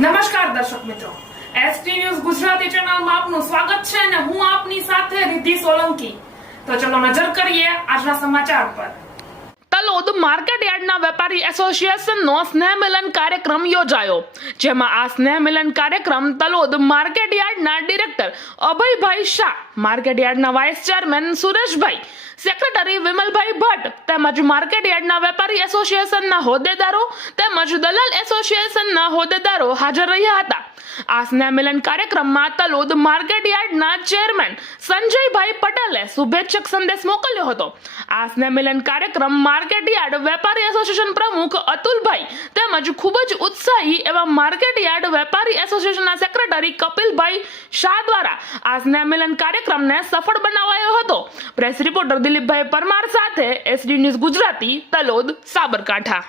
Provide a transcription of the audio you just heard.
નમસ્કાર દર્શક મિત્રો. એસટી ન્યૂઝ ગુજરાતી ચેનલમાં આપનું સ્વાગત છે અને હું આપની સાથે રિદ્ધિ સોલંકી. તો ચલો નજર કરીએ આજના સમાચાર પર. તલોદ માર્કેટ યાર્ડના વેપારી એસોસિએશનનો સ્નેહ મિલન કાર્યક્રમ યોજાયો, જેમાં આ સ્નેહ મિલન કાર્યક્રમ તલોદ માર્કેટ યાર્ડના ડિરેક્ટર અભયભાઈ શાહ, માર્કેટ યાર્ડના vice chairman Sureshbhai, secretary Vimalbhai તેમજ માર્કેટ યાર્ડના વેપારી એસોસિએશનના હોદ્દેદારો તેમજ દલાલ એસોસિએશનના હોદ્દેદારો હાજર રહ્યા હતા. આ સ્નેહમિલન કાર્યક્રમમાં તલોદ માર્કેટ યાર્ડના ચેરમેન સંજયભાઈ પટેલે શુભેચ્છક સંદેશ મોકલ્યો હતો. આ સ્નેહમિલન કાર્યક્રમ માર્કેટ યાર્ડ વેપારી એસોસિએશન પ્રમુખ અતુલભાઈ તેમજ ખૂબ જ ઉત્સાહી એવા માર્કેટ યાર્ડ વેપારી એસોસિએશનના સેક્રેટરી કપિલભાઈ શાહ દ્વારા આ સ્નેહમિલન કાર્યક્રમને સફળ બનાવાયો હતો. પ્રેસ રિપોર્ટર દિલીપભાઈ પરમાર સાથે એસડી ન્યૂઝ ગુજરાતી તલોદ સાબરકાંઠા.